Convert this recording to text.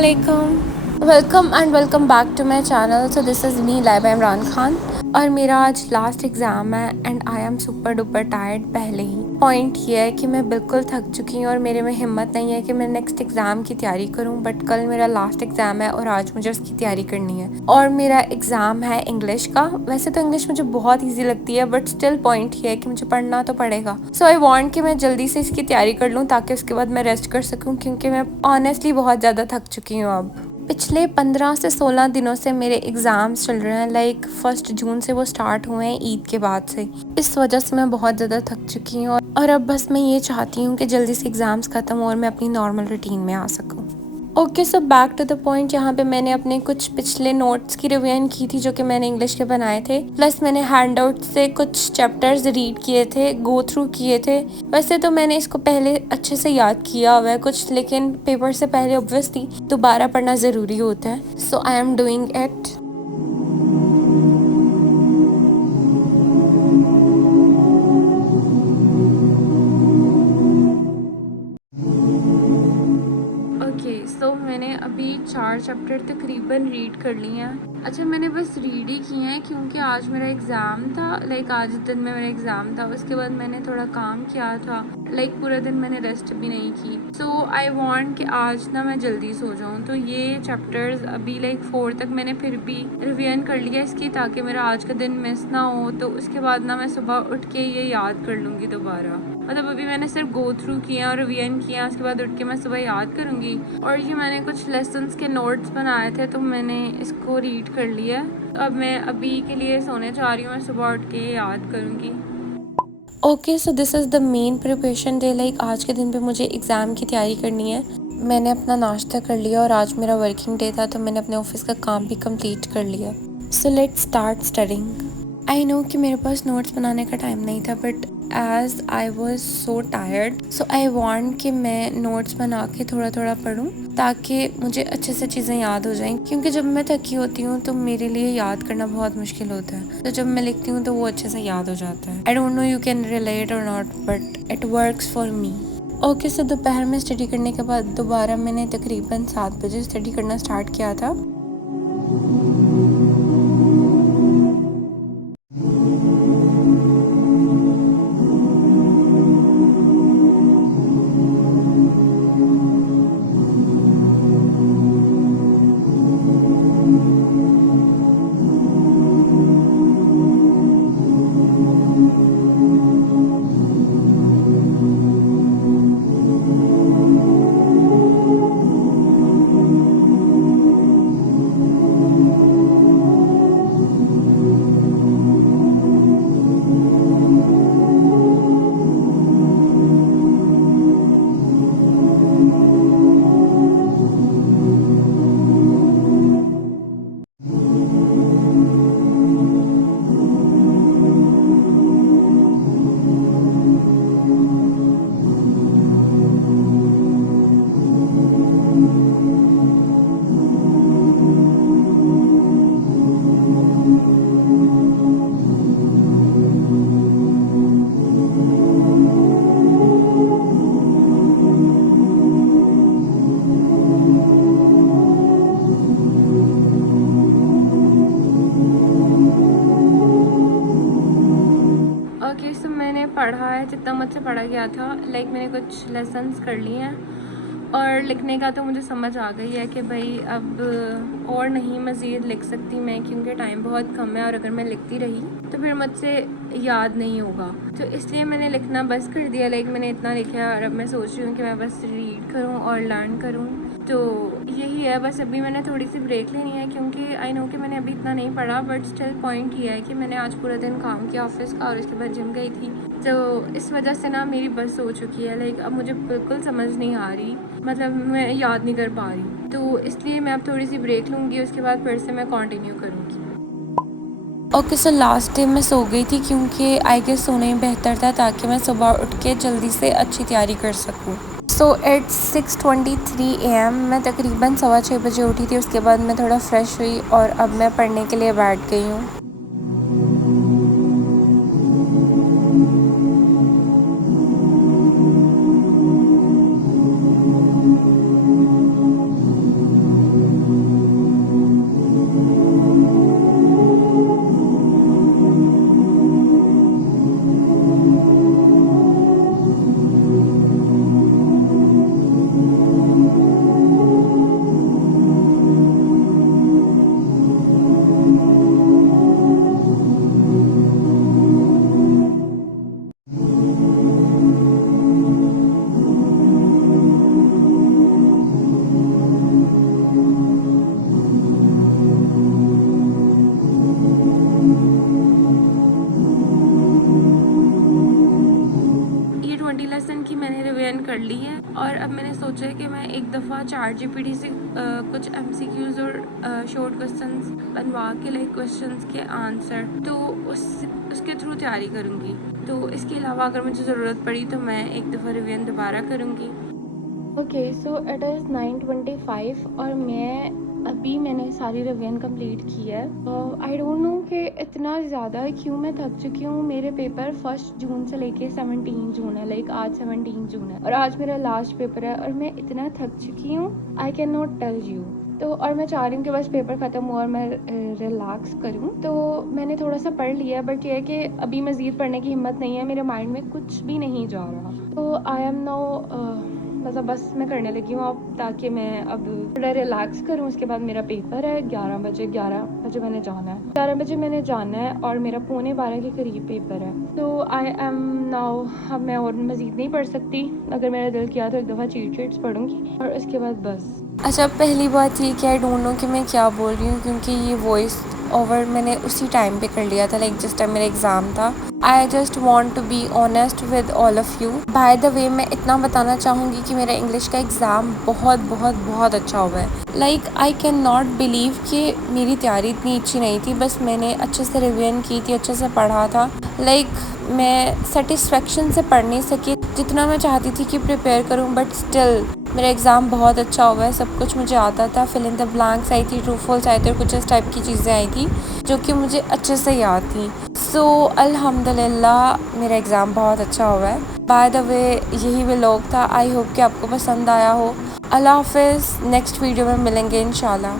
Assalamualaikum. Welcome and welcome back to my channel. So this is me Laiba Imran Khan. और मेरा आज last exam है and I am super duper tired. पहले ही point ये है कि मैं बिल्कुल थक चुकी हूँ और मेरे में हिम्मत नहीं है कि मैं नेक्स्ट एग्ज़ाम की तैयारी करूँ. बट कल मेरा लास्ट एग्ज़ाम है और आज मुझे उसकी तैयारी करनी है. और मेरा एग्ज़ाम है इंग्लिश का. वैसे तो इंग्लिश मुझे बहुत ईजी लगती है बट स्टिल पॉइंट ये है कि मुझे पढ़ना तो पड़ेगा. सो आई वॉन्ट कि मैं जल्दी से इसकी तैयारी कर लूँ ताकि उसके बाद मैं रेस्ट कर सकूँ, क्योंकि मैं ऑनेस्टली बहुत ज़्यादा थक चुकी हूँ. अब पिछले 15 से 16 दिनों से मेरे एग्ज़ाम्स चल रहे हैं. लाइक 1 जून से वो स्टार्ट हुए हैं, ईद के बाद से. इस वजह से मैं बहुत ज़्यादा थक चुकी हूँ और अब बस मैं ये चाहती हूँ कि जल्दी से एग्ज़ाम्स ख़त्म हो और मैं अपनी नॉर्मल रूटीन में आ सकूँ. Okay, so back to the point. यहाँ पे मैंने अपने कुछ पिछले नोट्स की रिवीजन की थी जो कि मैंने इंग्लिश के बनाए थे. प्लस मैंने हैंड आउट से कुछ चैप्टर्स रीड किए थे, गो थ्रू किए थे. वैसे तो मैंने इसको पहले अच्छे से याद किया हुआ है कुछ, लेकिन पेपर से पहले ऑब्वियसली दोबारा पढ़ना ज़रूरी होता है. So I am doing it. Okay, so मैंने अभी 4 चैप्टर तकरीबन रीड कर लिए हैं. अच्छा, मैंने बस रीड ही किए हैं क्योंकि आज मेरा एग्ज़ाम था. लाइक आज दिन में मेरा एग्ज़ाम था. उसके बाद मैंने थोड़ा काम किया था. लाइक पूरा दिन मैंने रेस्ट भी नहीं की. सो आई वांट कि आज ना मैं जल्दी सो जाऊँ. तो ये चैप्टर्स अभी लाइक 4 तक मैंने फिर भी रिवीजन कर लिया इसकी, ताकि मेरा आज का दिन मिस ना हो. तो उसके बाद ना मैं सुबह उठ के ये याद कर लूँगी दोबारा. मतलब अभी मैंने सिर्फ गो थ्रू किया और रिवीजन किया, उसके बाद उठ के मैं सुबह याद करूँगी. और ये मैंने कुछ लेसन्स के नोट्स बनाए थे तो मैंने इसको रीड कर लिया. अब मैं अभी के लिए सोने जा रही हूँ. मैं सुबह उठ के याद करूँगी. Okay, so this is the main preparation day. Like आज के दिन पे मुझे एग्ज़ाम की तैयारी करनी है. मैंने अपना नाश्ता कर लिया और आज मेरा वर्किंग डे था तो मैंने अपने ऑफिस का काम भी कंप्लीट कर लिया. So let's start studying. I know कि मेरे पास नोट्स बनाने का टाइम नहीं था, but as I was so tired so I want कि मैं नोट्स बना के थोड़ा थोड़ा पढूं ताकि मुझे अच्छे से चीज़ें याद हो जाएं. क्योंकि जब मैं थकी होती हूँ तो मेरे लिए याद करना बहुत मुश्किल होता है. तो जब मैं लिखती हूँ तो वो अच्छे से याद हो जाता है. I don't know you can relate or not, but it works for me. Okay, so दोपहर में स्टडी करने के बाद दोबारा मैंने तकरीबन 7 बजे स्टडी करना स्टार्ट किया था. ओके, सो मैंने पढ़ा है जितना मुझसे पढ़ा गया था. लाइक मैंने कुछ लेसन्स कर लिए हैं और लिखने का तो मुझे समझ आ गई है कि भाई अब और नहीं मज़ीद लिख सकती मैं, क्योंकि टाइम बहुत कम है और अगर मैं लिखती रही तो फिर मुझसे याद नहीं होगा. तो इसलिए मैंने लिखना बस कर दिया. लाइक मैंने इतना लिखा और अब मैं सोच रही हूँ कि मैं बस रीड करूँ और लर्न करूँ. तो यही है. बस अभी मैंने थोड़ी सी ब्रेक लेनी है क्योंकि आई नो कि मैंने अभी इतना नहीं पढ़ा, बट स्टिल पॉइंट ये है कि मैंने आज पूरा दिन काम किया ऑफिस का और उसके बाद जिम गई थी. तो इस वजह से ना मेरी बस हो चुकी है. लाइक अब मुझे बिल्कुल समझ नहीं आ रही, मतलब मैं याद नहीं कर पा रही. तो इसलिए मैं अब थोड़ी सी ब्रेक लूँगी, उसके बाद फिर से मैं कंटिन्यू करूँगी. ओके, सो लास्ट डे मैं सो गई थी क्योंकि आई गेस सोना ही बेहतर था ताकि मैं सुबह उठ के जल्दी से अच्छी तैयारी कर सकूँ. So it's 6:23 AM. मैं तकरीबन 6:15 बजे उठी थी. उसके बाद मैं थोड़ा फ्रेश हुई और अब मैं पढ़ने के लिए बैठ गई हूँ. अब मैंने सोचा है कि मैं एक दफ़ा ChatGPT से कुछ MCQs और शॉर्ट क्वेश्चंस बनवा के लाइक क्वेश्चंस के आंसर तो उसके थ्रू तैयारी करूँगी। तो इसके अलावा अगर मुझे ज़रूरत पड़ी तो मैं एक दफ़ा रिवीजन दोबारा करूँगी। ओके, सो इट इज़ 9:25 और मैंने सारी रिवीजन कंप्लीट की है। आई डोंट नो कि इतना ज़्यादा क्यों मैं थक चुकी हूँ। मेरे पेपर 1 जून से लेके 17 जून है, लाइक आज 17 जून है और आज मेरा लास्ट पेपर है और मैं इतना थक चुकी हूँ, I can not tell you. तो और मैं चाह रही हूँ कि बस पेपर ख़त्म हो और मैं रिलैक्स करूँ। तो मैंने थोड़ा सा पढ़ लिया, बट ये है कि अभी मज़ीद पढ़ने की हिम्मत नहीं है, मेरे माइंड में कुछ भी नहीं जा रहा। तो आई एम नाउ बस मैं करने लगी हूँ अब, ताकि मैं अब थोड़ा रिलैक्स करूँ। उसके बाद मेरा पेपर है 11 बजे मैंने जाना है, 11 बजे मैंने जाना है और मेरा 11:15 के करीब पेपर है। तो आई एम नाउ, अब मैं और मज़ीद नहीं पढ़ सकती। अगर मेरा दिल किया तो एक दफ़ा चीट शीट्स पढ़ूँगी और उसके बाद बस। अच्छा, पहली बात ये कि आई डोंट नो कि मैं क्या बोल रही हूँ, क्योंकि ये वॉइस ओवर मैंने उसी टाइम पे कर लिया था, लाइक जिस टाइम मेरा एग्ज़ाम था। I just want to be honest with all of you. By the way, मैं इतना बताना चाहूँगी कि मेरा इंग्लिश का एग्ज़ाम बहुत बहुत बहुत अच्छा हुआ है। Like I can not believe कि मेरी तैयारी इतनी अच्छी नहीं थी, बस मैंने अच्छे से रिवीजन की थी, अच्छे से पढ़ा था। लाइक मैं सेटिस्फेक्शन से पढ़ नहीं सकी जितना मैं चाहती थी कि प्रिपेयर करूँ, बट स्टिल मेरा एग्ज़ाम बहुत अच्छा हुआ है। सब कुछ मुझे आता था, फिल इन द ब्लैंक्स आई थी, ट्रू फॉल्स आई थी और कुछ इस टाइप की चीज़ें आई थी जो कि मुझे अच्छे से याद थी। सो अल्हम्दुलिल्लाह मेरा एग्ज़ाम बहुत अच्छा हुआ है। बाय द वे, यही व्लॉग था। आई होप कि आपको पसंद आया हो। अल्लाह हाफ़िज़, नेक्स्ट वीडियो में मिलेंगे इंशाल्लाह।